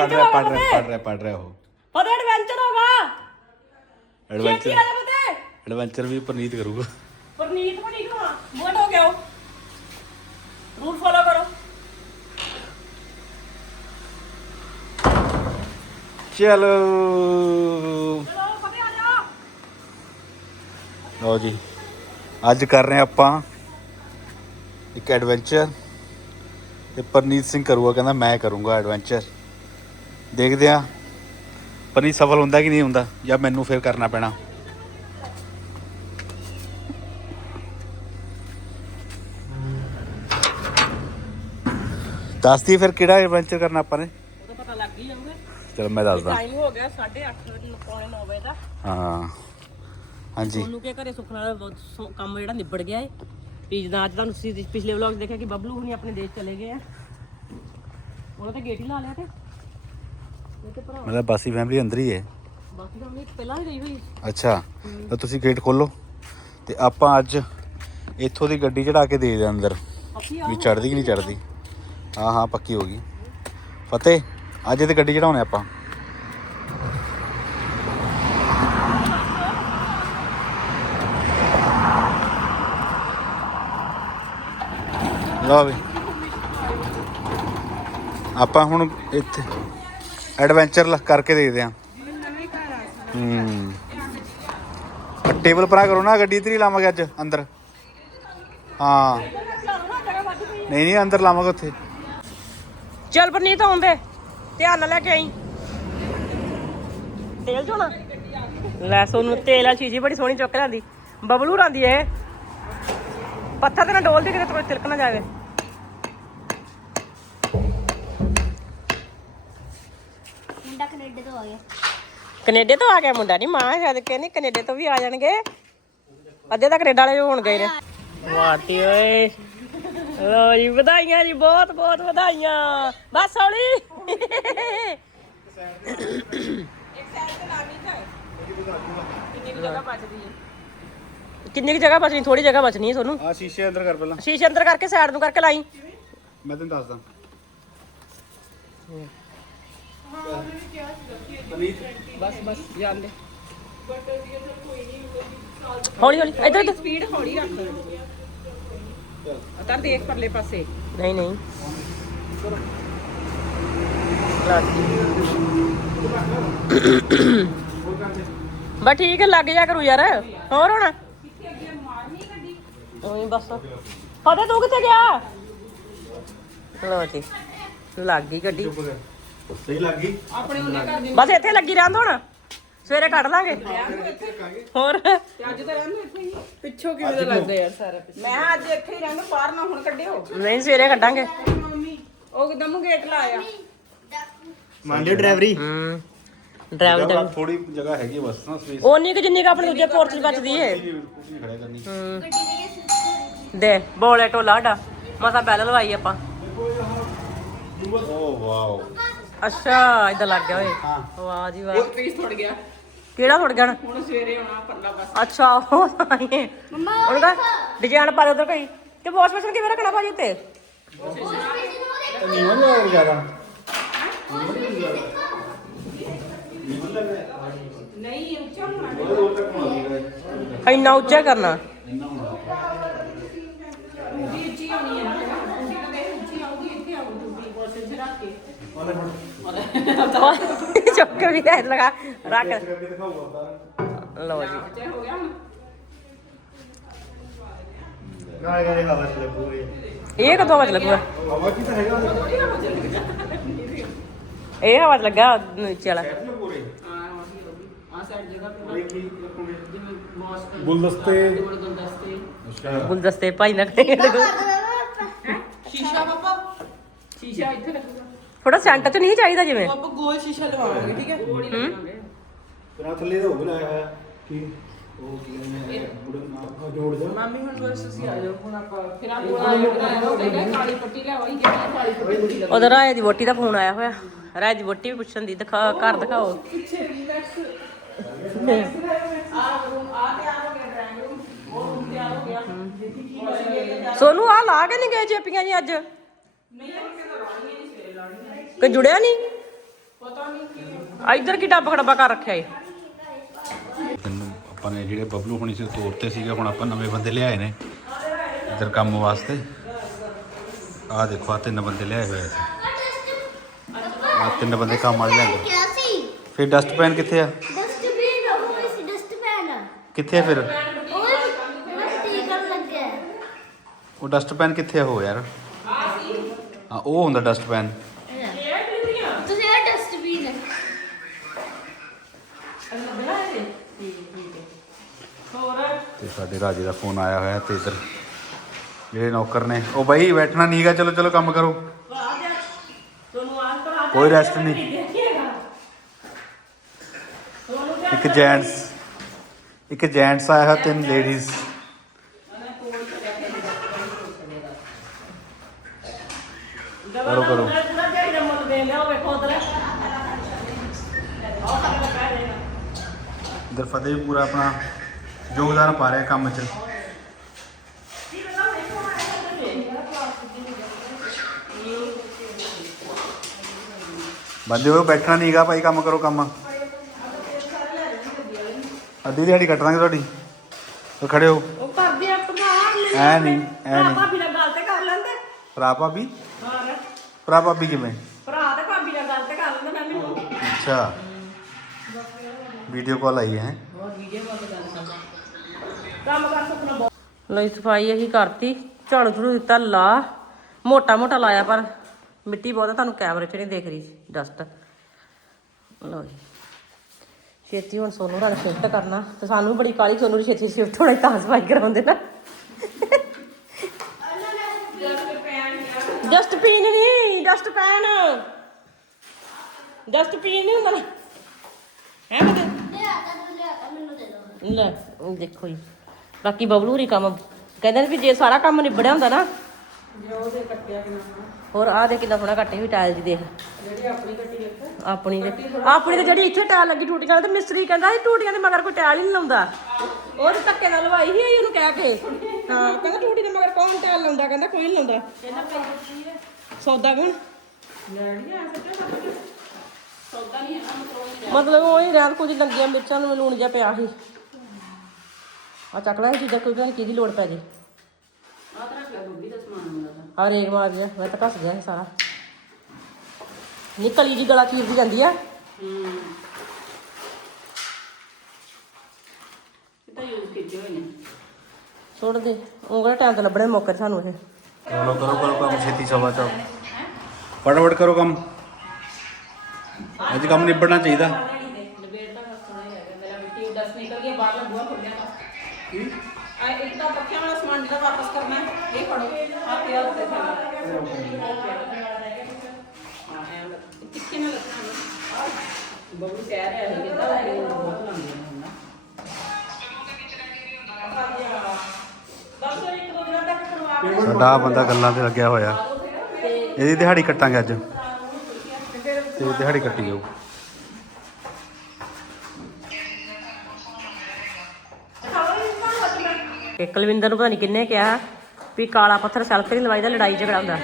ਪੜ ਰਿਹਾ ਪੜ ਰਿਹਾ ਪੜ ਰਿਹਾ ਪੜ ਰਿਹਾ ਉਹ ਪਤਾ ਐਡਵੈਂਚਰ ਹੋਗਾ ਛੇਤੀ ਐਡਵੈਂਚਰ ਆ ਜਾ ਪਤਾ ਐਡਵੈਂਚਰ ਵੀ ਪਰਨੀਤ ਕਰੂਗਾ ਪਰਨੀਤ ਬਣੀ ਕੋ ਮੋਟ ਹੋ ਗਿਆ ਰੂਲ ਫੋਲੋ ਕਰੋ ਚਲੋ ਚਲੋ ਪਤਾ ਆ ਜਾ ਲਓ ਜੀ ਅੱਜ ਕਰ ਰਹੇ ਹਾਂ ਆਪਾਂ ਇੱਕ ਐਡਵੈਂਚਰ ਤੇ ਪਰਨੀਤ ਸਿੰਘ ਕਰੂਗਾ ਕਹਿੰਦਾ ਮੈਂ ਕਰੂੰਗਾ ਐਡਵੈਂਚਰ ਦੇਖਦੇ ਆ ਪਰਨੀਤ ਸਫਲ ਹੁੰਦਾ ਕਿ ਨਹੀਂ ਹੁੰਦਾ? ਜਾਂ ਮੈਨੂੰ ਫੇਰ ਕਰਨਾ ਪੈਣਾ? ਦੱਸਦੀ ਫਿਰ ਕਿਹੜਾ ਐਡਵੈਂਚਰ ਕਰਨਾ ਆਪਾਂ ਨੇ? ਉਹ ਤਾਂ ਪਤਾ ਲੱਗ ਹੀ ਜਾਊਗਾ। ਚਲੋ ਮੈਂ ਦੱਸਦਾ। ਟਾਈਮ ਹੋ ਗਿਆ 8:30 ਵਜੇ ਪੌਣੇ 9 ਵਜੇ ਦਾ। ਹਾਂ। ਹਾਂਜੀ। ਉਹਨੂੰ ਕੀ ਘਰੇ ਸੁਖਣਾ ਦਾ ਬਹੁਤ ਸੋ- ਕੰਮ ਜਿਹੜਾ ਨਿਬੜ ਗਿਆ ਏ। ਵੀ ਜਿੱਦਾਂ ਅੱਜ ਤੁਹਾਨੂੰ ਤੁਸੀਂ ਪਿਛਲੇ ਵਲੌਗ ਦੇਖਿਆ ਕਿ ਬਬਲੂ ਹੁਣੀ ਆਪਣੇ ਦੇਸ਼ ਚਲੇ ਗਏ ਆ। ਉਹਨਾਂ ਤੇ ਗੇਟ ਹੀ ਲਾ ਲਿਆ ਤੇ। ਇਹ ਤੇ ਭਰਾ ਮਤਲਬ ਬਾਸੀ ਫੈਮਿਲੀ ਅੰਦਰ ਹੀ ਹੈ। ਬਾਕੀ ਤਾਂ ਉਹਨੇ ਪਹਿਲਾਂ ਹੀ ਗਈ ਹੋਈ। ਅੱਛਾ ਤਾਂ ਤੁਸੀਂ ਗੇਟ ਖੋਲੋ ਤੇ ਆਪਾਂ ਅੱਜ ਇੱਥੋਂ ਦੀ ਗੱਡੀ ਚੜਾ ਕੇ ਦੇ ਦੇ ਅੰਦਰ। ਵੀ ਚੜਦੀ ਕਿ ਨਹੀਂ ਚੜਦੀ ਹਾਂ ਹਾਂ ਪੱਕੀ ਹੋ ਗਈ। ਫਤਿਹ ਅੱਜ ਤੇ ਗੱਡੀ ਚੜਾਉਣੇ ਆਪਾਂ। ਲਓ ਵੀ। ਆਪਾਂ ਹੁਣ ਇੱਥੇ ਐਡਵੈਂਚਰ ਕਰਕੇ ਦੇਖਦੇ ਆਂ। ਹੂੰ। ਟੇਬਲ ਪਰਾ ਕਰੋ ਨਾ, ਗੱਡੀ ਇਧਰ ਲਾਵਾਂਗੇ ਅੱਜ, ਅੰਦਰ। ਹਾਂ। ਨਹੀਂ ਨਹੀਂ, ਅੰਦਰ ਲਾਵਾਂਗੇ ਉੱਥੇ। ਚੱਲ ਪਰਨੀਤ ਆਉਂਦੇ ਧਿਆਨ ਨਾਲ ਲੈ ਕੇ ਆਈ। ਤੇਲ ਚੋਣਾ? ਲੈ, ਸੋਨੂੰ ਤੇਲ ਵਾਲੀ ਚੀਜ਼ ਬੜੀ ਸੋਹਣੀ ਚੁੱਕ ਲੈਂਦੀ ਬਬਲੂ ਰਾਂਦੀ ਐ ਪੱਥਰ ਤੇ ਨਾ ਡੋਲਦੀ ਕਿਤੇ ਤਿਲਕ ਨਾ ਜਾਵੇ। ਆ। ਗਿਆ ਕੈਨੇਡਾ ਤੋਂ ਆ ਗਿਆ ਮੁੰਡਾ ਨਹੀਂ ਮਾਂ ਸ਼ਾਇਦ ਕਹਿੰਦੀ ਕੈਨੇਡਾ ਤੋਂ ਵੀ ਆ ਜਾਣਗੇ। ਅੱਧੇ ਤਾਂ ਕੈਨੇਡਾ ਵਾਲੇ ਹੋਣ ਗਏ ਨੇ। ਵਾਤੀ ਓਏ। ਲੋ ਜੀ ਵਧਾਈਆਂ ਜੀ ਬਹੁਤ ਬਹੁਤ ਵਧਾਈਆਂ। ਬਸ ਹੌਲੀ। ਕਿੰਨੀ ਕੁ ਜਗ੍ਹਾ ਬਚਣੀ ਥੋੜੀ ਜਗ੍ਹਾ ਬਚਣੀ ਹੈ ਤੁਹਾਨੂੰ? ਆ ਸ਼ੀਸ਼ੇ ਅੰਦਰ ਕਰ ਪਹਿਲਾਂ। ਸ਼ੀਸ਼ੇ ਅੰਦਰ ਕਰਕੇ ਸਾਈਡ ਨੂੰ ਕਰਕੇ ਲਾਈ। ਮੈਂ ਤੈਨੂੰ ਦੱਸਦਾ। ਬਸ ਬਸ ਜਾਂਦੇ ਹੌਲੀ ਹੌਲੀ ਇੱਧਰ ਇੱਧਰ। ਸਪੀਡ ਹੌਲੀ ਰੱਖ ਤਾਂ ਦੇਖ ਪਰਲੇ ਪਾਸੇ। ਨਹੀਂ ਨਹੀਂ। ਬਸ ਠੀਕ ਹੈ ਲੱਗ ਜਾ ਕਰੂ ਯਾਰ। ਹੋਰ ਹੁਣ? ਉਹੀ ਬਸ। ਫਤਿਹ ਤੂੰ ਕਿੱਥੇ ਗਿਆ? ਲੋ ਜੀ ਲੱਗ ਗਈ ਗੱਡੀ। ਸਹੀ ਲੱਗ ਗਈ। ਆਪਣੇ ਉਹਨੇ ਘਰ ਦੇ ਬਸ ਇੱਥੇ ਲੱਗੀ ਰਹਿੰਦ ਹੁਣ। ਸਵੇਰੇ ਕੱਢ ਲਾਂਗੇ। ਹੋਰ? ਤੇ ਅੱਜ ਤਾਂ ਰਹਿੰਦੇ ਇੱਥੇ ਹੀ। ਪਿੱਛੋਂ ਕਿਵੇਂ ਦਾ ਲੱਗਦਾ ਯਾਰ ਸਾਰਾ ਮੈਂ ਅੱਜ ਇੱਥੇ ਹੀ ਰਹਿੰਦਾ ਬਾਹਰ ਨਾ ਹੁਣ ਕੱਢਿਓ। ਨਹੀਂ ਸਵੇਰੇ ਕੱਢਾਂਗੇ। ਮੰਮੀ ਉਹ ਦਮੂ ਗੇਟ ਲਾਇਆ? ਮੰਡੇ ਡਰਾਈਵਰੀ। ਹੂੰ। ਡਰਾਈਵਰ ਦਾ ਥੋੜੀ ਜਗ੍ਹਾ ਹੈਗੀ ਬਸ ਨਾ ਸਪੇਸ ਉਨੀ ਕਿ ਜਿੰਨੀ ਕ ਆਪਣੇ ਦੂਜੇ ਪੋਰਚ 'ਚ ਬਚਦੀ ਏ। ਕੁਰਸੀ ਖੜਾ ਕਰਨੀ। ਦੇ ਬੋਲੇ ਟੋਲਾ ਸਾਡਾ। ਮਸਾ ਬੈਲ ਲਵਾਈ ਆਪਾਂ। Oh wow. ਅੱਛਾ ਇਦਾਂ ਲੱਗ ਗਿਆ ਓਏ। ਵਾਹ ਜੀ ਵਾਹ। ਪੀਸ ਥੋੜ ਗਿਆ। ਕਿਹੜਾ ਥੋੜ ਗਿਆ? ਹੁਣ ਸਵੇਰੇ ਆਉਣਾ ਪਰਲਾ ਪਾਸੇ। ਅੱਛਾ ਉਹ ਤਾਂ ਹੀ। ਉਹਦਾ ਡਿਜ਼ਾਈਨ ਪਾ ਦੇ ਉਧਰ ਕੋਈ। ਤੇ ਵਾਸ਼ ਮਸ਼ੀਨ ਕਿਵੇਂ ਰੱਖਣਾ ਭਾਜੀ ਉੱਤੇ? ਨੀਵਾਂ ਨਹੀਂ ਆਇਆ ਜ਼ਿਆਦਾ। ਨਹੀਂ ਉੱਚਾ ਹੋਣਾ ਇੰਨਾ ਉੱਚਾ ਕਰਨਾ। ਜੀ ਉੱਚੀ ਆਉਣੀ ਹੈ ਨਾ ਕੁੰਡੀ ਤਾਂ ਦੇਖ ਉੱਚੀ ਆਉਗੀ ਇੱਥੇ ਆਉਗੀ ਕੁੰਡੀ ਬੋਸੇ ਚ ਰੱਖ ਕੇ। ਚੁੱਕ ਕੇ ਵੀ ਐ ਲਗਾ ਰੱਖ। ਲਓ ਜੀ। ਹੋ ਗਿਆ ਹੁਣ। ਹਵਾ ਚ ਲੱਗੂਗੇ ਇਹ। ਕਦੋਂ ਵਜ ਲੱਗੂਗਾ ਹਵਾ ਕੀ ਤਾਂ ਹੈਗਾ। ਇਹ ਹਵਾ 'ਚ ਲੱਗਾ ਕਰ ਗੁਲਦਸਤੇ। ਗੁਲਦਸਤੇ। ਗੁਲਦਸਤੇ ਭਾਈ ਨਾ ਕਰੇ ਸ਼ੀਸ਼ਾ ਪਾਪਾ। ਸ਼ੀਸ਼ਾ ਇੱਥੇ ਲੱਗੂਗਾ ਥੋੜਾ ਸੈਂਟਰ 'ਚ ਨਹੀਂ ਚਾਹੀਦਾ ਜਿਵੇਂ। ਆਪਾਂ ਗੋਲ ਸ਼ੀਸ਼ਾ ਲਵਾਵਾਂਗੇ ਠੀਕ ਹੈ? ਗੋਲ ਹੀ। ਲਵਾਵਾਂਗੇ। ਤੇਰਾ ਥੱਲੇ ਤਾਂ ਹੋ ਬਣਾਇਆ ਹੋਇਆ ਕੀ ਉਹ ਕੀ ਕਹਿੰਦੇ ਆ ਬੁੜਾ ਜੋੜ ਜਾ ਮਾਮੀ ਹੁਣ ਬਸ ਤੁਸੀਂ ਆ ਜਾਓ ਹੁਣ ਆਪਾਂ ਫਿਰ ਆ ਬੋਲਾ ਕਾਲੀ ਪੱਟੀ ਲਿਆਵਾਈ ਕਿਹੜੀ ਕਾਲੀ ਪੱਟੀ ਉਧਰ ਰਾਏ ਦੀ ਵੋਟੀ ਦਾ ਫੋਨ ਆਇਆ ਹੋਇਆ। ਰਾਏ ਦੀ ਵੋਟੀ ਵੀ ਪੁੱਛਣ ਦੀ ਦਿਖਾ ਘਰ ਦਿਖਾਓ। ਪਿੱਛੇ ਉਹ ਸੋਨੂੰ ਆ ਲਾ ਕੇ ਨਹੀਂ ਗਏ ਚੇਪੀਆਂ ਜੀ ਅੱਜ? ਨਹੀਂ ਉਹ ਕਿਹਦਾ ਨਹੀਂ? ਸਵੇਰੇ ਜੁੜਿਆ ਨਹੀਂ ਇੱਧਰ ਕੀ ਡੱਬ ਖੜੱਬਾ ਕਰ ਰੱਖਿਆ ਏ? ਤੈਨੂੰ ਆਪਾਂ ਨੇ ਜਿਹੜੇ ਬਬਲੂ ਹੋਣੀ ਸੀ ਤੋੜਤੇ ਸੀਗੇ, ਹੁਣ ਆਪਾਂ ਨਵੇਂ ਬੰਦੇ ਲਿਆਏ ਨੇ। ਇੱਧਰ ਕੰਮ ਵਾਸਤੇ। ਆਹ ਦੇਖੋ ਆ ਤਿੰਨ ਬੰਦੇ ਲਿਆਏ ਹੋਏ ਸੀ ਆ ਤਿੰਨ ਬੰਦੇ ਕੰਮ ਵਾਲੇ ਲਿਆਂਦੇ। ਕਿਹਾ ਸੀ ਫਿਰ ਡਸਟਬਿਨ ਕਿੱਥੇ ਆ? ਡਸਟਬਿਨ ਉਹ ਸੀ ਡਸਟਬਿਨ ਕਿੱਥੇ ਆ ਫਿਰ? ਉਹ ਮਸਤੀ ਕਰਨ ਲੱਗਿਆ ਉਹ ਡਸਟਬਿਨ ਕਿੱਥੇ ਆ ਉਹ ਯਾਰ? ਹਾਂ, ਉਹ ਹੁੰਦਾ ਡਸਟਬਿਨ ਤੁਸੀਂ ਇਹ ਡਸਟਬਿਨ ਹੈ ਤੇ ਸਾਡੇ ਰਾਜੇ ਦਾ ਫੋਨ ਆਇਆ ਹੋਇਆ ਤੇ ਇੱਧਰ ਜਿਹੜੇ ਨੌਕਰ ਨੇ, ਉਹ ਬਾਈ ਬੈਠਣਾ ਨਹੀਂਗਾ ਚਲੋ ਚਲੋ ਕੰਮ ਕਰੋ। ਕੋਈ ਰੈਸਟ ਨਹੀਂ। ਇੱਕ ਜੈਂਟਸ ਇੱਕ ਜੈਂਟਸ ਆਇਆ ਹੋਇਆ, ਤਿੰਨ ਲੇਡੀਜ਼ ਕਰੋ ਕਰੋ। ਇੱਧਰ ਫਤਿਹ ਵੀ ਪੂਰਾ ਆਪਣਾ ਯੋਗਦਾਨ ਪਾ ਰਿਹਾ ਕੰਮ 'ਚ। ਬੰਦੇ ਹੋ ਬੈਠਣਾ ਨਹੀਂਗਾ ਭਾਈ ਕੰਮ ਕਰੋ ਕੰਮ। ਅੱਧੀ ਦਿਹਾੜੀ ਕੱਟ ਦਾਂਗੇ ਤੁਹਾਡੀ। ਤੇ ਖੜੇ ਹੋ ਉਹ ਕਰਦੇ ਆ ਭਰਾ ਐ ਨਹੀਂ ਐ ਨਹੀਂ। ਭਾਬੀ ਨਾਲ ਗੱਲ ਤੇ ਕਰ ਲੈਂਦੇ। ਭਰਾ ਭਾਬੀ? ਹਾਂ ਭਰਾ ਭਾਬੀ ਕਿਵੇਂ? ਭਰਾ ਤੇ ਭਾਬੀ ਨਾਲ ਗੱਲ ਤੇ ਕਰ ਲੈਂਦੇ ਮੈਂ ਮੈਨੂੰ ਅੱਛਾ। ਵੀਡੀਓ ਕਾਲ ਆਈ ਹੈ। ਕੰਮ ਕਰ ਸਕਣਾ ਬਹੁਤ। ਲਈ ਸਫ਼ਾਈ ਅਸੀਂ ਕਰਤੀ। ਝਾੜੂ ਝੂੜੂ ਦਿੱਤਾ ਲਾ। ਮੋਟਾ ਮੋਟਾ ਲਾਇਆ ਪਰ ਮਿੱਟੀ ਬਹੁਤ ਆ, ਤੁਹਾਨੂੰ ਕੈਮਰੇ 'ਚ ਨਹੀਂ ਦਿਖ ਰਹੀ ਡਸਟ ਲਓ ਜੀ। ਛੇਤੀ ਹੁਣ ਸੋਨੂੰ ਨਾਲ ਸ਼ਿਫਟ ਕਰਨਾ। ਤੇ ਸਾਨੂੰ ਬੜੀ ਕਾਲੀ ਸੋਨੂੰ ਦੀ ਛੇਤੀ ਸ਼ਿਫਟ ਹੋਣਾ ਤਾਂ ਸਫ਼ਾਈ ਕਰਾਉਂਦੇ ਨਾ। ਡਸਟ ਪੀਨ ਨਹੀਂ ਡਸਟ ਪੈਨ ਡਸਟ ਪੀਨ ਨਹੀਂ ਹੁੰਦਾ ਨਾ ਹੈ ਮੈਨੂੰ ਦੇ ਲੈ ਉਹ ਦੇਖੋ ਜੀ। ਬਾਕੀ ਬਬਲੂ ਰੀ ਕੰਮ ਕਹਿੰਦੇ ਨੇ ਵੀ ਜੇ ਸਾਰਾ ਕੰਮ ਨਿਬੜਿਆ ਹੁੰਦਾ ਨਾ ਹੋਰ ਆ ਦੇ ਕਿੰਨਾ ਸੋਹਣਾ ਕੱਟੇ ਵੀ ਟਾਇਲ ਦੀ ਦੇਖ। ਜਿਹੜੀ ਆਪਣੀ ਕੱਟੀ ਆਪਣੀ ਤੇ ਆਪਣੀ ਤੇ ਜਿਹੜੀ ਇੱਥੇ ਟਾਇਲ ਲੱਗੀ ਟੂਟੀਆਂ ਤੇ ਮਿਸਤਰੀ ਕਹਿੰਦਾ ਸੀ ਟੂਟੀਆਂ ਦੇ ਮਗਰ ਕੋਈ ਟਾਇਲ ਹੀ ਨਹੀਂ ਲਾਉਂਦਾ। ਉਹ ਤੇ ਧੱਕੇ ਨਾਲ ਲਵਾਈ ਸੀ ਉਹਨੂੰ ਕਹਿ ਕੇ। ਹਾਂ ਕਹਿੰਦਾ ਟੂਟੀ ਦੇ ਮਗਰ ਕੌਣ ਟਾਇਲ ਲਾਉਂਦਾ? ਕਹਿੰਦਾ ਕੋਈ ਨਹੀਂ ਲਾਉਂਦਾ। ਸੌਦਾ ਕੌਣ? ਮਤਲਬ ਉਹ ਹੀ ਰਾਤ ਕੁਝ ਲੱਗੀਆਂ ਮਿਰਚਾਂ ਨੂੰ ਲੂਣ ਜਿਹਾ ਪਿਆ ਸੀ। ਆ ਚੱਕ ਲੈ ਇਹ ਚੀਜ਼ਾਂ ਕੋਈ ਪਤਾ ਕਿਹਦੀ ਲੋੜ ਪੈ ਜੇ ਆ ਤਾਂ ਰੱਖ ਲੈ ਦਾ ਸਮਾਨ ਹੁੰਦਾ ਆ ਰੇਗ ਮਾਰ ਗਿਆ ਮੈਂ ਤਾਂ ਘਸ ਗਿਆ ਇਹ ਸਾਰਾ। ਨਿਕਲੀ ਜੀ ਗਲਾ ਚੀਰਦੀ ਜਾਂਦੀ ਆ। ਸੁੱਟ ਦੇ ਉਹ ਕਿਹੜਾ ਟਾਈਮ ਤੇ ਲੱਭਣੇ ਮੌਕੇ ਤੇ ਸਾਨੂੰ ਇਹ। ਚਲੋ ਕਰੋ ਕਰੋ ਕੰਮ ਛੇਤੀ ਸਵਾ ਫਟਾਫਟ ਕਰੋ ਕੰਮ। ਅੱਜ ਕੰਮ ਨਿਬੜਨਾ ਚਾਹੀਦਾ। ਵਾਪਸ ਕਰਨਾ ਇਹ ਫੜੋ। ਆ ਥੱਲੇ। ਹਾਂ ਐਂ ਲੱਗ- ਟਿੱਕੇ ਨਾਲ ਲੱਗਣਾ ਬਬੂ ਕਹਿ ਰਿਹਾ ਹੈ ਕਿ ਤਾਂ ਇਹ ਬਹੁਤ ਲੰਬੀ ਹੈ ਨਾ ਬਸ ਇੱਕ ਦੋ ਦਿਨਾਂ ਤੱਕ ਕਰਵਾ ਸਾਡਾ ਬੰਦਾ ਗੱਲਾਂ ਤੇ ਲੱਗਿਆ ਹੋਇਆ। ਇਹਦੀ ਦਿਹਾੜੀ ਕੱਟਾਂਗੇ ਅੱਜ। ਤੇ ਦਿਹਾੜੀ ਕੱਟੀ ਜਾਊ। ਕਿ ਕੁਲਵਿੰਦਰ ਨੂੰ ਪਤਾ ਨਹੀਂ ਕਿੰਨੇ ਕਿਹਾ ਵੀ ਕਾਲਾ ਪੱਥਰ ਸੈਲਫ ਨਹੀਂ ਲਵਾਈਦਾ ਲੜਾਈ ਝਗੜਾ ਹੁੰਦਾ।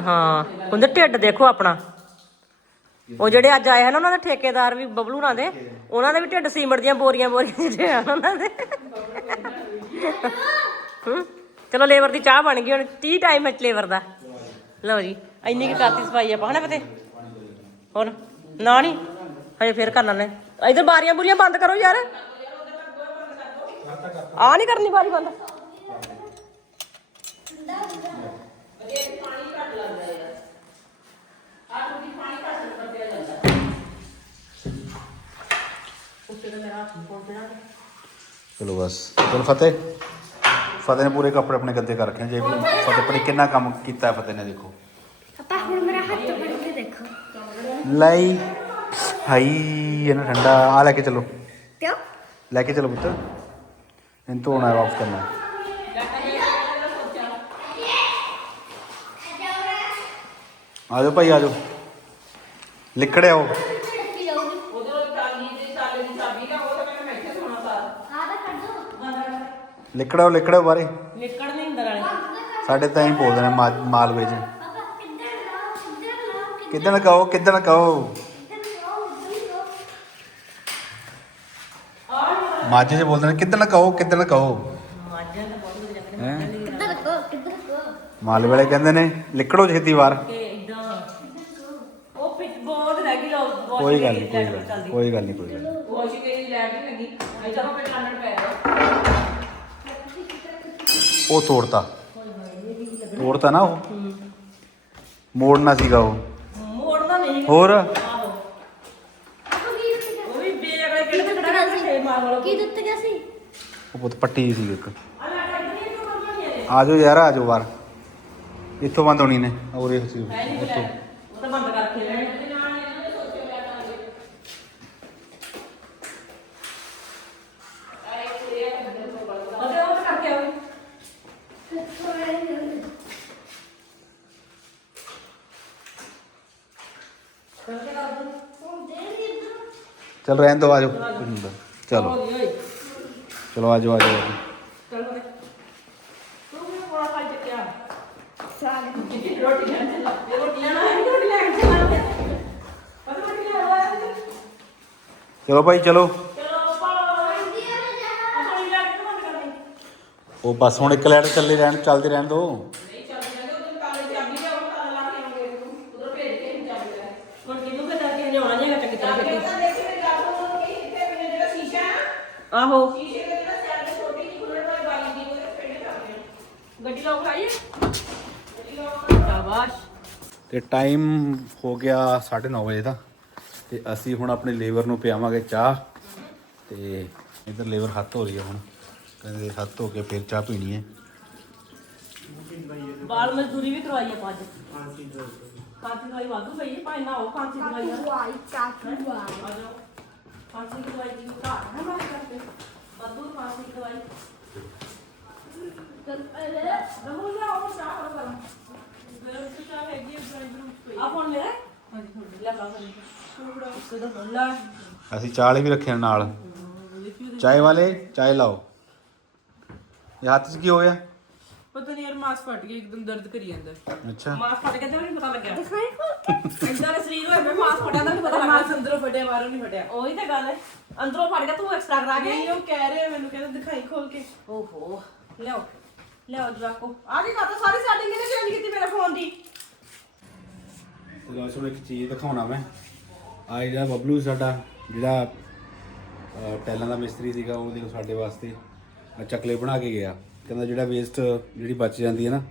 ਹਾਂ ਉਹਦੇ ਢਿੱਡ ਦੇਖੋ ਆਪਣਾ। ਉਹ ਜਿਹੜੇ ਅੱਜ ਆਏ ਹਨ, ਉਹਨਾਂ ਦੇ ਠੇਕੇਦਾਰ ਵੀ ਬਬਲੂ ਨਾਲ ਦੇ, ਉਹਨਾਂ ਦੇ ਵੀ ਢਿੱਡ ਸੀਮਟ ਦੀਆਂ ਬੋਰੀਆਂ ਬੋਰੀਆਂ ਜਿਹੜੇ ਆ ਉਹਨਾਂ ਦੇ। ਚਲੋ ਲੇਬਰ ਦੀ ਚਾਹ ਬਣ ਗਈ, ਹੁਣ 30 ਟਾਈਮ ਹੈ ਲੇਬਰ ਦਾ। ਲਓ ਜੀ, ਇੰਨੀ ਕੀ ਕਰਤੀ ਸਫ਼ਾਈ ਆਪਾਂ, ਹਨਾ ਪਤੇ ਹੋਰ ਨਾ ਨਹੀਂ ਹਜੇ ਫੇਰ ਕਰ ਲੈਣੇ ਇਧਰ ਬਾਰੀਆਂ ਬੁਰੀਆਂ ਬੰਦ ਕਰੋ ਯਾਰ। ਆ ਨਹੀਂ ਕਰਨੀ ਬਾਰੀ ਬੰਦ। ਚਲੋ ਬਸ। ਚਲੋ ਫਤਿਹ। ਫਤਿਹ ਨੇ ਪੂਰੇ ਕੱਪੜੇ ਆਪਣੇ ਗੱਦੇ ਕਰ ਰੱਖੇ ਜੇ ਵੀ ਫਤਿਹ ਪੜੀ ਕਿੰਨਾ ਕੰਮ ਕੀਤਾ ਹੈ ਫਤਿਹ ਨੇ ਦੇਖੋ। ਪਾਪਾ ਹੁਣ ਮੇਰਾ ਹੱਥ ਫੜ ਕੇ ਦੇਖੋ। ਲਈ ਹਾਈ ਇਹਨਾਂ ਠੰਡਾ। ਆ ਲੈ ਕੇ ਚਲੋ। ਕਿਉਂ? ਲੈ ਕੇ ਚਲੋ ਪੁੱਤ। ਇਹਨੂੰ ਧੋਣਾ ਹੈ ਵਾਪਸ ਕਰਨਾ ਹੈ। ਆ ਜਾਓ ਭਾਈ ਆ ਜਾਓ ਲਿਖੜੇ ਆਓ ਲਿਖੜਾਓ ਲਿਖੜਾਓ ਬਾਰੇ ਨਿਕੜ ਨਹੀਂ ਅੰਦਰ ਵਾਲੇ ਸਾਡੇ ਤਾਂ ਹੀ ਬੋਲਦੇ ਨੇ ਮਾਲਵੇ 'ਚ ਕਿੱਦਣ ਕਹੋ ਕਿੱਦਣ ਕਹੋ ਮਾਝੇ ਚ ਬੋਲਦੇ ਨੇ ਕਿੱਦਣ ਕਹੋ ਕਿੱਦਣ ਕਹੋ ਹੈਂ? ਕਿੱਧਰ ਕੋ ਕਿੱਧਰ ਕੋ ਮਾਲਵੇ ਵਾਲੇ ਕਹਿੰਦੇ ਨੇ ਲਿਕੜੋ ਛੇਤੀ ਵਾਰ ਕਿ ਇਦਾਂ ਉਹ ਪਿੱਛ ਬਹੁਤ ਰਹਿ ਗਈ ਲੋ ਕੋਈ ਗੱਲ ਨਹੀਂ ਕੋਈ ਗੱਲ ਨੀ, ਕੋਈ ਗੱਲ ਨਹੀਂ ਕੋਈ ਗੱਲ ਨੀ। ਵਾਸ਼ਿੰਗ ਦੀ ਲੈਟ ਨਹੀਂ ਲੱਗੀ। ਇਦਾਂ ਮੈਂ ਕਾਨਣ ਪੈ ਰਿਹਾ। ਉਹ ਤੋੜਤਾ। ਤੋੜਤਾ ਨਾ ਉਹ? ਮੋੜਨਾ ਸੀਗਾ ਉਹ। ਮੋੜਦਾ ਨਹੀਂ। ਹੋਰ ਆਹੋ ਉਹ ਵੀ ਬੇਜਗਲੇ ਕਿਹੜੇ ਤੇ ਖੜਾ ਕਰ ਛੇ ਮਾਰ ਵਾਲੋ ਕੀ ਦਿੱਤ ਗਿਆ ਸੀ? ਉਹ ਪੁੱਤ ਪੱਟੀ ਸੀ ਇੱਕ। ਆ ਜਾਓ ਯਾਰ ਆ ਜਾਓ ਬਾਹਰ। ਇੱਥੋਂ ਬੰਦ ਹੋਣੀ ਨੇ। ਔਰ ਇਹ ਸੀ। ਉਹ ਤਾਂ ਬੰਦ ਕਰਕੇ ਲੈਣੇ। ਚਲ ਰਹਿਣ ਦੋ ਆ ਜਾਓ ਕੁਝ ਨਹੀਂ ਹੁੰਦਾ। ਚਲੋ। ਚਲੋ ਆ ਜਾਓ ਆ ਜਾਓ। ਚੱਲ ਭਾਈ ਚਲੋ। ਉਹ ਬਸ ਹੁਣ ਇੱਕ ਲੈਟ ਚੱਲੇ ਰਹਿਣ ਚੱਲਦੇ ਰਹਿਣ ਦੋ ਨਹੀਂ ਚੱਲ ਜਾਂਦੇ ਉਹ ਦਿਨ ਕਾਲੇ ਚਾਬੀ ਲਿਆਓ ਤਾਲਾ ਲਾ ਕੇ ਆਉਂਗੇ ਉਧਰ ਭੇਜ ਕੇ ਨਹੀਂ ਚਾਬੀ ਲੈ ਹੁਣ ਕਿਹਨੂੰ ਪਤਾ ਕਿ ਨਿਆਣਾ ਨਹੀਂ ਹੈਗਾ ਚੰਗੀ ਤਰ੍ਹਾਂ ਚਾਬੀ ਫਿਰ ਤਾਂ ਦੇਖੀ ਮੇਰੀ ਗੱਲ ਸੁਣੋ ਕਿ ਇੱਥੇ ਮੇਰੇ ਜਿਹੜਾ ਸ਼ੀਸ਼ਾ ਹੈ ਆਹੋ ਸ਼ੀਸ਼ੇ ਦੇ ਜਿਹੜਾ ਸੈੱਲ ਦੀ ਛੋਟੀ ਜਿਹੀ ਖੁੱਲਣ ਵਾਲੀ ਬਾਰੀ ਦੀ ਉਹਦੇ ਫੇੜੇ ਕਰਦੇ ਆ ਗੱਡੀ ਲੋਕ ਖਾਈਏ ਸ਼ਾਬਾਸ਼ ਤੇ ਟਾਈਮ ਹੋ ਗਿਆ 9:30 ਵਜੇ ਦਾ ਤੇ ਅਸੀਂ ਹੁਣ ਆਪਣੇ ਲੇਬਰ ਨੂੰ ਪਿਆਵਾਂਗੇ ਚਾਹ ਤੇ ਇਧਰ ਲੇਬਰ ਹੱਥ ਹੋ ਰਹੀ ਹੈ ਹੁਣ। ਕਹਿੰਦੇ ਹੱਥ ਧੋ ਕੇ ਫਿਰ ਚਾਹ ਪੀਣੀ ਹੈ। ਬਾਲ ਮਜ਼ਦੂਰੀ ਵੀ ਕਰਵਾਈ ਆਪਾਂ ਅੱਜ। ਫਾਂਸੀ ਦਵਾਈ ਵਾਧੂ ਪਈ ਹੈ ਭਾਈ ਨਾ ਉਹ ਫਾਂਸੀ ਦਵਾਈ ਆ। ਜਾਓ। ਦੀ ਦਵਾਈ ਦੀ ਘਾਟ ਹੈ ਮਾਰ ਕਰਕੇ। ਵਾਧੂ ਦੀ ਦਵਾਈ। ਰਮੋ ਜਾ ਉਹ ਚਾਹ ਹੋਰ ਕਰਾਂ ਆ ਫੋਨ ਮੇਰਾ ਲੈ ਲਾ ਅਸੀਂ ਚਾਹ ਵੀ ਰੱਖੇ ਨੇ ਨਾਲ। ਚਾय ਵਾਲੇ ਚਾय ਲਾਓ। ਇਹ ਹੱਥ 'ਚ ਕੀ ਹੋਇਆ ਪਤਾ ਨਹੀਂ ਯਾਰ ਮਾਸ ਫਟ ਗਿਆ ਇੱਕਦਮ ਦਰਦ ਕਰੀ ਜਾਂਦਾ। ਅੱਛਾ। ਮਾਸ ਫਟ ਗਿਆ ਤੇ ਨਹੀਂ ਪਤਾ ਲੱਗਿਆ। ਇੰਦਾ ਦਾ ਸਰੀਰ ਹੋਇਆ ਮੈਂ ਮਾਸ ਫਟਿਆ ਦਾ ਪਤਾ ਮਾਸ ਅੰਦਰੋਂ ਫਟਿਆ ਬਾਹਰੋਂ ਨਹੀਂ ਫਟਿਆ। ਉਹੀ ਤਾਂ ਗੱਲ ਹੈ। ਅੰਦਰੋਂ ਫਟ ਗਿਆ ਤੂੰ ਐਕਸਟਰਾ ਕਰਾ ਕੇ ਨਹੀਂ ਉਹ ਕਹਿ ਰਹੇ ਮੈਨੂੰ ਕਹਿੰਦੇ ਦਿਖਾਈ ਖੋਲ ਕੇ। ਓਹੋ ਲਿਆਓ। ਲਿਆਓ ਜਵਾਕੋ। ਆ ਕੀ ਕਰਦਾ ਸਾਰੀ ਸੈਟਿੰਗ ਇਹਨੇ ਚੇਂਜ ਕੀਤੀ ਮੇਰੇ ਫੋਨ ਦੀ? ਤੇ ਲੋ ਤੁਹਾਨੂੰ ਇੱਕ ਚੀਜ਼ ਦਿਖਾਉਣਾ ਮੈਂ। ਆ ਜਿਹੜਾ ਬਬਲੂ ਸਾਡਾ ਜਿਹੜਾ ਅਹ, ਟੈਲਾਂ ਦਾ ਮਿਸਤਰੀ ਸੀਗਾ ਉਹ ਦੇਖੋ ਸਾਡੇ ਵਾਸਤੇ। ਆਹ ਚਕਲੇ ਬਣਾ ਕੇ ਗਿਆ। ਕਹਿੰਦਾ ਜਿਹੜਾ ਵੇਸਟ ਜਿਹੜੀ ਬਚ ਜਾਂਦੀ ਹੈ ਨਾ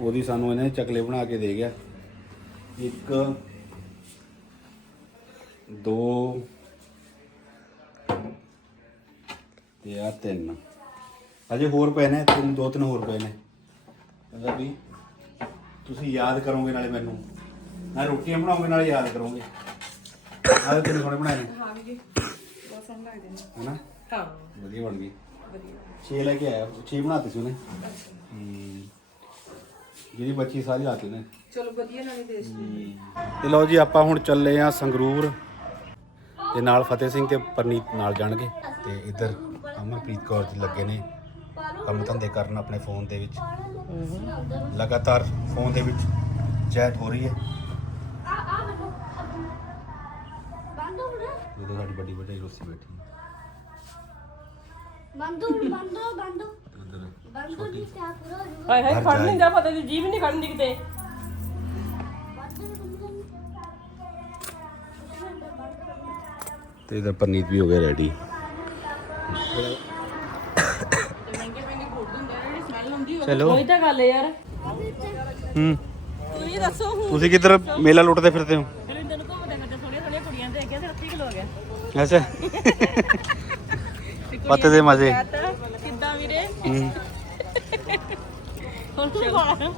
ਉਹਦੀ ਸਾਨੂੰ ਇਹਨੇ ਚਕਲੇ ਬਣਾ ਕੇ ਦੇ ਗਿਆ। ਇੱਕ ਦੋ ਤੇ ਆ ਤਿੰਨ। ਅਜੇ ਹੋਰ ਪਏ ਨੇ ਤਿੰਨ ਦੋ ਤਿੰਨ ਹੋਰ ਪਏ ਨੇ। ਕਹਿੰਦਾ ਵੀ ਤੁਸੀਂ ਯਾਦ ਕਰੋਗੇ ਨਾਲੇ ਮੈਨੂੰ। ਨਾ ਰੋਟੀਆਂ ਬਣਾਓਗੇ ਨਾਲੇ ਯਾਦ ਕਰੋਗੇ। ਆਹ ਕਿੰਨੇ ਸੋਹਣੇ ਬਣਾਏ ਨੇ। ਹਾਂ ਵੀ ਬਹੁਤ ਸੋਹਣੇ ਲੱਗਦੇ ਨੇ। ਹੈਨਾ? ਹਾਂ। ਵਧੀਆ ਬਣ ਗਈ। ਵਧੀਆ। 6 ਲੈ ਕੇ ਆਇਆ 6 ਬਣਾਤੇ ਸੀ ਉਹਨੇ। ਜਿਹੜੀ ਬੱਚੀ ਸਾਰੀ ਲਾਤੀ ਨੇ ਚਲੋ ਵਧੀਆ ਨਾਲੇ ਦੇਸ਼ ਤੇ ਲਓ ਜੀ ਆਪਾਂ ਹੁਣ ਚੱਲੇ ਆ ਸੰਗਰੂਰ। ਤੇ ਨਾਲ ਫਤਿਹ ਸਿੰਘ ਤੇ ਪਰਨੀਤ ਨਾਲ ਜਾਣਗੇ। ਤੇ ਇੱਧਰ ਅਮਰਪ੍ਰੀਤ ਕੌਰ ਜੀ ਲੱਗੇ ਨੇ। ਕੰਮ ਧੰਦੇ ਕਰਨ ਆਪਣੇ ਫੋਨ ਦੇ ਵਿੱਚ। ਲਗਾਤਾਰ ਫੋਨ ਦੇ ਵਿੱਚ ਚੈਟ ਹੋ ਰਹੀ ਹੈ। ਜਦੋਂ ਸਾਡੀ ਵੱਡੀ ਵੱਡੀ ਰੋਸੀ ਬੈਠੀ ਹੈ। ਬੰਦੋ ਬੰਦੋ ਬੰਦੋ ਬੰਦੋ ਪੂਰਾ ਹੋ ਜਾਊਗਾ। ਹਾਏ ਹਾਏ ਖੜ। ਨਹੀਂ ਜਾ ਪਤਾ ਦੀ ਜੀਭ ਨਹੀਂ ਖੜਨ ਦੀ ਕਿਤੇ। ਤੇ ਇਧਰ ਪਰਨੀਤ ਵੀ ਹੋ ਗਿਆ ਰੈਡੀ ਮਹਿੰਗੇ ਮਹਿੰਗੇ ਗੁੱਡ ਹੁੰਦੇ ਆ ਜਿਹੜੀ ਸਮੈਲ ਆਉਂਦੀ ਚਲੋ ਉਹੀ ਤਾਂ ਗੱਲ ਹੈ ਯਾਰ। ਹੂੰ। ਤੁਸੀਂ ਦੱਸੋ ਹੁਣ। ਤੁਸੀਂ ਕਿੱਧਰ ਮੇਲਾ ਲੁੱਟਦੇ ਫਿਰਦੇ ਹੋ? ਫਿਰ ਦਿਨ ਘੁੰਮਦੇ ਫਿਰਦੇ ਥੋੜੀਆਂ ਥੋੜੀਆਂ ਕੁੜੀਆਂ ਦੇਖ ਕੇ ਤੇ 30 ਕਿਲੋ ਹੋ ਗਿਆ। ਅੱਛਾ। ਪੱਤੇ ਦੇ ਮਜ਼ੇ ਕਿੱਦਾਂ ਵੀਰੇ? ਹੂੰ। ਹੁਣ ਤੂੰ ਬਾਹਰ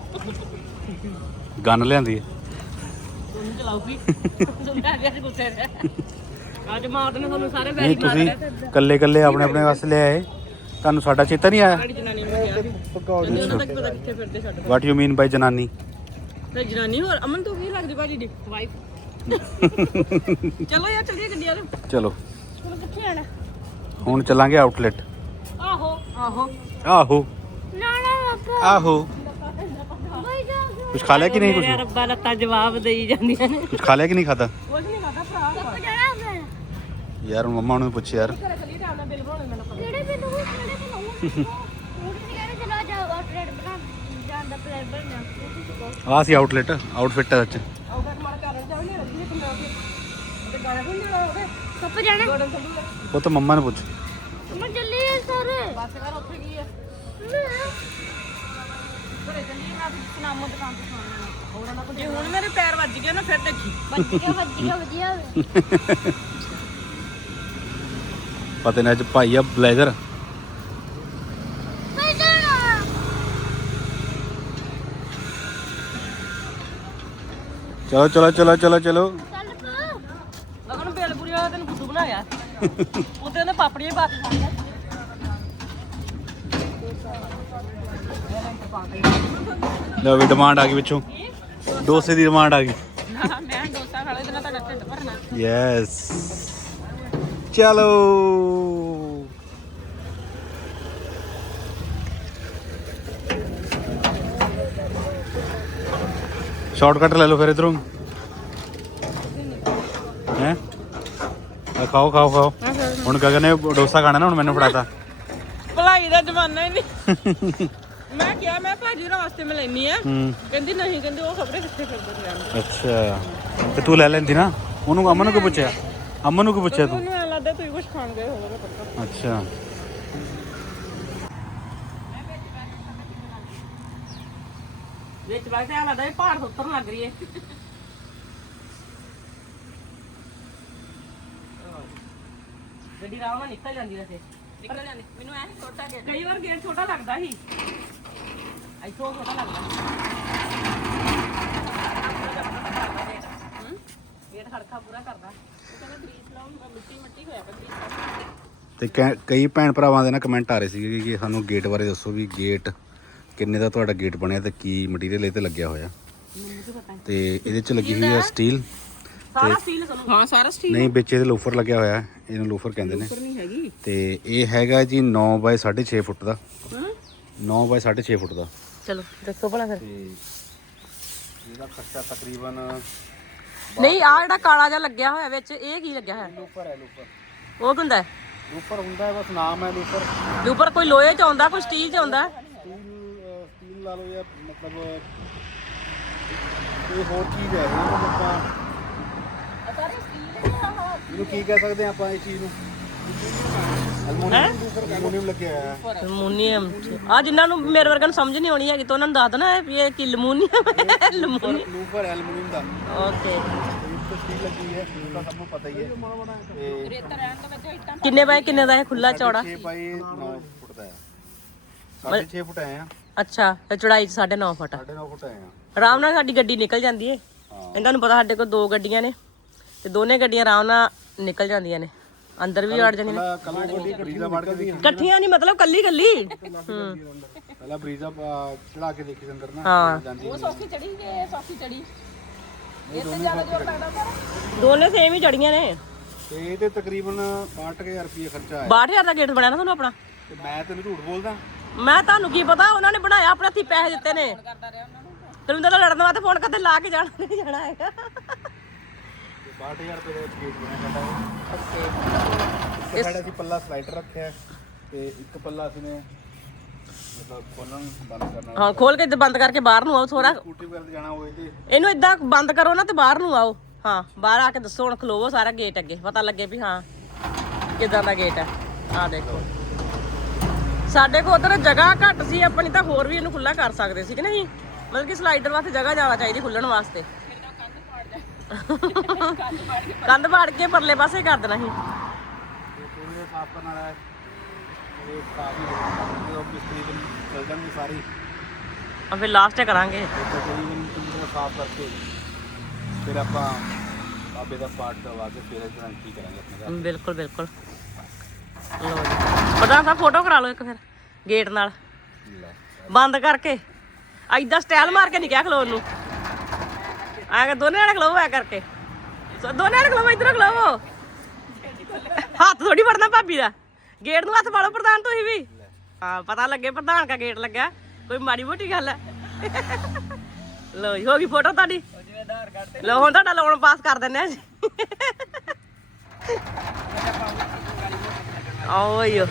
ਗਨ ਲਿਆਂਦੀ ਹੈ। ਤੂੰ ਚਲਾਉਗੀ ਤੂੰ ਆ ਗਿਆ ਗੁੱਸੇ ਤੇ ਅੱਜ ਮਾਤ ਨੇ ਤੁਹਾਨੂੰ ਸਾਰੇ ਨਹੀਂ ਵੈਰੀ ਮਾਰ ਤੁਸੀਂ ਕੱਲੇ ਕੱਲੇ ਆਪਣੇ ਆਪਣੇ ਵਾਸਤੇ ਲੈ ਆਏ ਤੁਹਾਨੂੰ ਸਾਡਾ ਚੇਤਾ ਨਹੀਂ ਆਇਆ? ਸਾਡੀ ਜਨਾਨੀ ਨੂੰ ਕਿਹਾ ਸੀ। ਕਹਿੰਦੀ ਉਹਨਾਂ ਤੱਕ ਪਤਾ ਕਿੱਥੇ ਫਿਰਦੇ ਛੱਡ ਵਾਟ ਯੂ ਮੀਨ ਬਾਈ ਜਨਾਨੀ? ਤੇ ਜਨਾਨੀ ਹੋਰ ਅਮਨ ਤੂੰ ਕੀ ਲੱਗਦੀ ਭਾਜੀ ਦੀ? ਵਾਈਫ ਚਲੋ ਯਾਰ ਚੱਲੀਏ ਗੱਡੀ ਵਾਲੇ। ਚਲੋ। ਚਲੋ ਕਿੱਥੇ ਆਣਾ ਹੁਣ ਚੱਲਾਂਗੇ ਆਊਟਲੈਟ ਆਹੋ। ਆਹੋ। ਆਹੋ। ਨਾ ਨਾ ਆਹੋ। ਬਈ ਜਾ ਕੁਝ ਖਾ ਲਿਆ ਕਿ ਨਹੀਂ ਕੁਝ ਮੇਰੇ ਰੱਬਾ ਲੱਤਾਂ ਜਵਾਬ ਦੇਈ ਜਾਂਦੀਆਂ ਨੇ। ਕੁਝ ਖਾ ਲਿਆ ਕਿ ਨਹੀਂ ਖਾਦਾ ਕੁਝ ਨਹੀਂ ਖਾਦਾ ਭਰਾ। ਕੱਪ ਜਾਣਾ ਫਿਰ। ਯਾਰ ਹੁਣ ਮੰਮਾ ਨੂੰ ਪੁੱਛ ਯਾਰ। ਕਿਹੜੇ ਪਿੰਡ ਉਹ ਆਹ ਸੀ ਆਊਟਲੈਟ ਆਊਟਫਿਟ ਕੋਈ ਹੋਵੇ। ਕੱਪ ਜਾਣਾ? ਉਹ ਤਾਂ ਮੰਮਾ ਨੂੰ ਪੁੱਛ। ਮੈਂ ਚੱਲੀ ਆ ਸਰ। ਬਸ ਕਰ ਉੱਥੇ ਕੀ ਹੈ ਘਰੇ ਚੱਲੀ ਮੈਂ ਸੁਨਾਮੋ ਦੁਕਾਨ ਤੋਂ ਸੁਣਾਉਣਾ ਹੋਰ ਨਾ ਜੇ ਹੁਣ ਮੇਰੇ ਪੈਰ ਵੱਜ ਗਏ ਨਾ ਫਿਰ ਦੇਖੀ। ਵਧੀਆ ਵਧੀਆ ਵਧੀਆ। ਹੋਵੇ ਪਤਾ ਨਹੀਂ ਅੱਜ ਭਾਈ ਆ ਬਲੇਜ਼ਰ ਮੈਂ ਜਾਣਾ ਚਲੋ ਚਲੋ ਚਲੋ ਚਲੋ ਚਲੋ। ਲਗਨ ਬੇਲਪੁਰੀ ਵਾਲਾ ਤੈਨੂੰ ਫੁੱਦੂ ਬਣਾਇਆ। ਉੱਤੇ ਉਹਨੇ ਪਾਪੜੀਆਂ ਹੀ ਪਾ ਕੇ ਖਾਣੀਆਂ ਲਓ ਵੀ ਡਿਮਾਂਡ ਆ ਗਈ ਵਿੱਚੋਂ। ਡੋਸੇ ਦੀ ਡਿਮਾਂਡ ਆ ਗਈ। ਮੈਂ ਡੋਸਾ ਖਾ ਲਿਆ ਤੇ ਤੁਹਾਡਾ ਢਿੱਡ ਭਰਨਾ। ਯੈਸ ਚਲੋ। ਸ਼ਾਰਟਕਟ ਲੈ ਲਓ ਫਿਰ ਇਧਰੋਂ। ਹੈ? ਖਾਓ ਖਾਓ ਖਾਓ। ਹੁਣ ਗਗਨ ਨੇ ਡੋਸਾ ਖਾਣਾ ਨਾ ਹੁਣ ਮੈਨੂੰ ਫੜਾਤਾ। ਭਲਾਈ ਦਾ ਜ਼ਮਾਨਾ ਹੀ ਨਹੀਂ। ਮੈਂ ਕਿਹਾ ਮੈਂ ਭਾਜੀ ਵਾਸਤੇ ਮੈਂ ਲੈਣੀ ਆ। ਕਹਿੰਦੀ ਨਹੀਂ ਕਹਿੰਦੀ ਉਹ ਖਬਰੇ ਕਿੱਥੇ ਫਿਰਦੇ ਰਹਿੰਦੇ ਅੱਛਾ। ਤੇ ਤੂੰ ਲੈ ਲੈਂਦੀ ਨਾ? ਉਹਨੂੰ ਅਮਨ ਨੂੰ ਕਿਉਂ ਪੁੱਛਿਆ? ਅਮਨ ਨੂੰ ਕਿਉਂ ਪੁੱਛਿਆ ਤੂੰ? ਐ ਲੱਗਦਾ ਤੁਸੀਂ ਕੁਝ ਖਾਣ ਗਏ ਹੋਵੋਗੇ ਅੱਛਾ। ਵਿੱਚ ਬੈਠ ਕੇ ਐ ਲੱਗਦਾ ਇਹ ਪਹਾੜ ਤੋਂ ਉਤਰਨ ਲੱਗ ਰਹੀ ਏ। ਗੱਡੀ ਆਰਾਮ ਨਾਲ ਨਿਕਲ ਜਾਂਦੀ ਵੈਸੇ। ਨਿਕਲ ਜਾਂਦੀ। ਮੈਨੂੰ ਐ ਛੋਟਾ ਗੇਟ ਕਈ ਵਾਰ ਗੇਟ ਛੋਟਾ ਲੱਗਦਾ ਸੀ। ਇੱਥੋਂ ਛੋਟਾ ਲੱਗਦਾ ਹੂੰ? ਗੇਟ ਖੜਕਾ ਪੂਰਾ ਕਰਦਾ। ਉਹ ਕਹਿੰਦਾ ਗਰੀਸ ਲਾਉਂ ਮਿੱਟੀ ਮਿੱਟੀ ਹੋਇਆ ਪਿਆ ਗਰੀਸ ਲਾਉਂ ਤੇ ਕਈ ਭੈਣ ਭਰਾਵਾਂ ਦੇ ਨਾ ਕਮੈਂਟ ਆ ਰਹੇ ਸੀਗੇ ਕਿ ਸਾਨੂੰ ਗੇਟ ਬਾਰੇ ਦੱਸੋ ਵੀ ਗੇਟ ਕਿੰਨੇ ਦਾ ਤੁਹਾਡਾ ਗੇਟ ਬਣਿਆ ਤੇ ਕੀ ਮਟੀਰੀਅਲ ਇਹ ਤੇ ਲੱਗਿਆ ਹੋਇਆ? ਤੇ ਇਹਦੇ ਚ ਲੱਗੀ ਹੋਈ ਹੈ ਸਟੀਲ ਸਾਰਾ ਸਟੀਲ ਹਾਂ ਸਾਰਾ ਸਟੀਲ ਨਹੀਂ ਵਿੱਚ ਇਹਦੇ ਲੋਫਰ ਲੱਗਿਆ ਹੋਇਆ ਇਹਨੂੰ ਲੋਫਰ ਕਹਿੰਦੇ ਨੇ। ਨਹੀਂ ਹੈਗੀ। ਤੇ ਇਹ ਹੈਗਾ ਜੀ 9 ਬਾਈ 6.5 ਫੁੱਟ ਦਾ। ਹਾਂ? 9 ਬਾਈ 6.5 ਫੁੱਟ ਦਾ। ਚਲੋ ਦੱਸੋ ਭਲਾ ਫਿਰ। ਇਹਦਾ ਖਰਚਾ ਤਕਰੀਬਨ ਨਹੀਂ ਆ ਜਿਹੜਾ ਕਾਲਾ ਜਿਹਾ ਲੱਗਿਆ ਹੋਇਆ ਵਿੱਚ ਇਹ ਕੀ ਲੱਗਿਆ ਹੋਇਆ? ਲੋਫਰ ਹੈ ਲੋਫਰ ਉਹ ਹੁੰਦਾ ਹੈ? ਲੋਫਰ ਹੁੰਦਾ ਹੈ ਬਸ ਨਾਮ ਹੈ ਲੋਫਰ ਦੇ ਉੱਪਰ ਕੋਈ ਲੋਹੇ ਚ ਆਉਂਦਾ ਕੋਈ ਸਟੀਲ ਚ ਆਉਂਦਾ? ਲਾ ਲਓ ਜਾਂ ਮਤਲਬ ਕੋਈ ਹੋਰ ਚੀਜ਼ ਹੈ ਇਹ ਮਤਲਬ ਆਪਾਂ ਇਹਨੂੰ ਕੀ ਕਹਿ ਸਕਦੇ ਆਪਾਂ ਇਸ ਚੀਜ਼ ਨੂੰ? ਅਲਮੋਨੀਅਮ ਅਲਮੋਨੀਅਮ ਲੱਗਿਆ ਹੋਇਆ ਹੈ। ਅਲਮੂਨੀਅਮ ਆ ਜਿਨ੍ਹਾਂ ਨੂੰ ਮੇਰੇ ਵਰਗਾ ਨੂੰ ਸਮਝ ਨਹੀਂ ਆਉਣੀ ਹੈਗੀ ਤਾਂ ਉਹਨਾਂ ਨੂੰ ਦੱਸ ਦੇਣਾ ਵੀ ਇਹ ਕੀ ਅਲਮੂਨੀਅਮ ਹੈ ਅਲਮੂਨੀਅਮ। ਲੂਫਰ ਹੈ ਅਲਮੋਨੀਅਮ ਦਾ। ਓਕੇ। ਇਸ ਤੋਂ ਸਟੀਲ ਲੱਗੀ ਹੈ ਇਹ ਤਾਂ ਸਭ ਨੂੰ ਪਤਾ ਹੀ ਹੈ। ਤੇ ਕਿੰਨੇ ਬਾਏ ਕਿੰਨੇ ਦਾ ਹੈ ਖੁੱਲਾ ਚੌੜਾ? 6 ਬਾਈ 9 ਫੁੱਟ ਦਾ ਹੈ। 6.5 ਫੁੱਟ ਆਏ ਆ। ਅੱਛਾ ਤੇ ਚੌੜਾਈ 'ਚ 9.5 ਫੁੱਟ 9.5 ਫੁੱਟ ਆਏ ਆ। ਆਰਾਮ ਨਾਲ ਸਾਡੀ ਗੱਡੀ ਨਿਕਲ ਜਾਂਦੀ ਏ। ਇਹਨਾਂ ਨੂੰ ਪਤਾ ਸਾਡੇ ਕੋਲ ਦੋ ਗੱਡੀਆਂ ਨੇ ਤੇ ਦੋਨੇ ਗੱਡੀਆਂ ਆਰਾਮ ਨਾਲ ਨਿਕਲ ਜਾਂਦੀਆਂ ਨੇ। ਅੰਦਰ ਵੀ ਵੜ ਜਾਂਦੀਆਂ ਨੇ। ਪਹਿਲਾਂ ਕੱਲ ਗੱਡੀ ਬਰੀਜ਼ਾ ਵੜ ਕੇ ਦੇਖੀ ਇਕੱਠੀਆਂ ਨਹੀਂ ਮਤਲਬ ਕੱਲੀ ਕੱਲੀ। ਪਹਿਲਾਂ ਬਰੀਜ਼ਾ ਚੜਾ ਕੇ ਦੇਖੀ ਅੰਦਰ ਨਾ। ਹਾਂ। ਜਾਂਦੀ ਨਹੀਂ। ਸੌਖੀ ਚੜੀ ਜੇ ਸੌਖੀ ਚੜੀ ਦੋਨੇ ਸੇਮ ਹੀ ਜੜੀਆਂ ਨੇ। ਤੇ ਇਹਦੇ ਤਕਰੀਬਨ 65000 ਰੁਪਏ ਖਰਚਾ ਆਇਆ। 62000 ਦਾ ਗੇਟ ਬਣਿਆ ਨਾ ਤੁਹਾਨੂੰ ਆਪਣਾ? ਤੇ ਮੈਂ ਤੈਨੂੰ ਝੂਠ ਬੋਲਦਾ। ਮੈਂ ਤੁਹਾਨੂੰ ਕੀ ਪਤਾ ਉਹਨਾਂ ਨੇ ਬਣਾਇਆ ਆਪਣੇ ਹੱਥੀ ਪੈਸੇ ਦਿੱਤੇ ਨੇ। ਤੈਨੂੰ ਤਾਂ ਲੜਨ ਵਾਸਤੇ ਫੋਨ ਕਰਦੇ ਲਾ ਕੇ ਜਾਣਾ ਨਹੀਂ ਜਾਣਾ ਹੈਗਾ। 62000 ਰੁਪਏ ਦਾ ਗੇਟ ਬਣਿਆ ਸਾਡਾ ਇਹ। ਇੱਕ ਸਾਡਾ ਅਸੀਂ ਪੱਲਾ ਸਲਾਈਡਰ ਰੱਖਿਆ ਹੈ ਤੇ ਇੱਕ ਪੱਲਾ ਅਸੀਂ ਨੇ ਮਤਲਬ ਖੋਲਣ ਬੰਦ ਕਰਨਾ ਹਾਂ। ਖੋਲ ਕੇ ਤੇ ਬੰਦ ਕਰਕੇ ਬਾਹਰ ਨੂੰ ਆਓ ਥੋੜਾ ਸਕੂਟੀ ਵਗੈਰਾ ਤੇ ਜਾਣਾ ਹੋਏ ਤੇ ਇਹਨੂੰ ਇਦਾਂ ਬੰਦ ਕਰੋ ਨਾ ਤੇ ਬਾਹਰ ਨੂੰ ਆਓ। ਹਾਂ ਬਾਹਰ ਆ ਕੇ ਦੱਸੋ ਹੁਣ ਖਲੋਵੋ ਸਾਰਾ ਗੇਟ ਅੱਗੇ। ਪਤਾ ਲੱਗੇ ਵੀ ਹਾਂ ਕਿਦਾਂ ਦਾ ਗੇਟ ਹੈ। ਆ ਦੇਖੋ। ਸਾਡੇ ਕੋਲ ਉਧਰ ਜਗ੍ਹਾ ਘੱਟ ਸੀ ਆਪਣੀ ਤਾਂ ਹੋਰ ਵੀ ਇਹਨੂੰ ਖੁੱਲਾ ਕਰ ਸਕਦੇ ਸੀ ਕਿ ਨਹੀਂ? ਮਤਲਬ ਕਿ ਸਲਾਈਡਰ ਵਾਸਤੇ ਜਗ੍ਹਾ ਜ਼ਿਆਦਾ ਚਾਹੀਦੀ ਖੁੱਲਣ ਵਾਸਤੇ। ਕੰਧ ਪਾੜ ਕੇ ਪਰਲੇ ਪਾਸੇ ਕਰ ਦੇਣਾ ਸੀ। ਤੇ ਪੂਰੇ ਸਾਫ਼ ਕਰਨ ਵਾਲਾ ਹੈ ਇਹ ਸਾਫ਼ ਹੀ ਹੋਊਗਾ ਜਦੋਂ ਮਿਸਤਰੀ ਦਿਨ ਚੱਲ ਜਾਣਗੇ ਸਾਰੀ ਆ ਫਿਰ ਲਾਸਟ ਕਰਾਂਗੇ। ਤਕਰੀਬਨ ਸਾਫ਼ ਕਰਕੇ ਫਿਰ ਆਪਾਂ ਬਾਬੇ ਦਾ ਪਾਠ ਕਰਵਾ ਕੇ ਫਿਰ ਐਂਟਰੀ ਕਰਾਂਗੇ ਆਪਣੇ ਬਿਲਕੁਲ ਬਿਲਕੁਲ। ਲਓ ਜੀ। ਪ੍ਰਧਾਨ ਸਾਹਿਬ ਫੋਟੋ ਕਰਾ ਲਓ ਇੱਕ ਫਿਰ ਗੇਟ ਨਾਲ। ਬੰਦ ਕਰਕੇ। ਐਦਾਂ ਸਟਾਈਲ ਮਾਰ ਕੇ ਨਹੀਂ ਕਿਹਾ ਖਲੋਣ ਨੂੰ। ਆ ਕੇ ਦੋਨੇ ਜਣੇ ਖਲੋਵੋ ਐ ਕਰਕੇ। ਦੋਨੇ ਜਣੇ ਖਲੋਵੋ, ਇਧਰੋਂ ਖਲੋਵੋ। ਹੱਥ ਥੋੜੀ ਫੜਨਾ ਭਾਬੀ ਦਾ। ਗੇਟ ਨੂੰ ਹੱਥ ਪਾਲੋ ਪ੍ਰਧਾਨ, ਤੁਸੀਂ ਵੀ। ਹਾਂ, ਪਤਾ ਲੱਗੇ ਪ੍ਰਧਾਨ ਦਾ ਗੇਟ ਲੱਗਾ। ਕੋਈ ਮਾੜੀ ਮੋਟੀ ਗੱਲ ਹੈ ਲੋ ਹੋ ਗਈ ਫੋਟੋ ਤੁਹਾਡੀ। ਲੋ ਹੁਣ ਤੁਹਾਡਾ ਲੋਨ ਪਾਸ ਕਰ ਦਿੰਨੇ ਆ ਜੀ। ਆਓ ਯੋ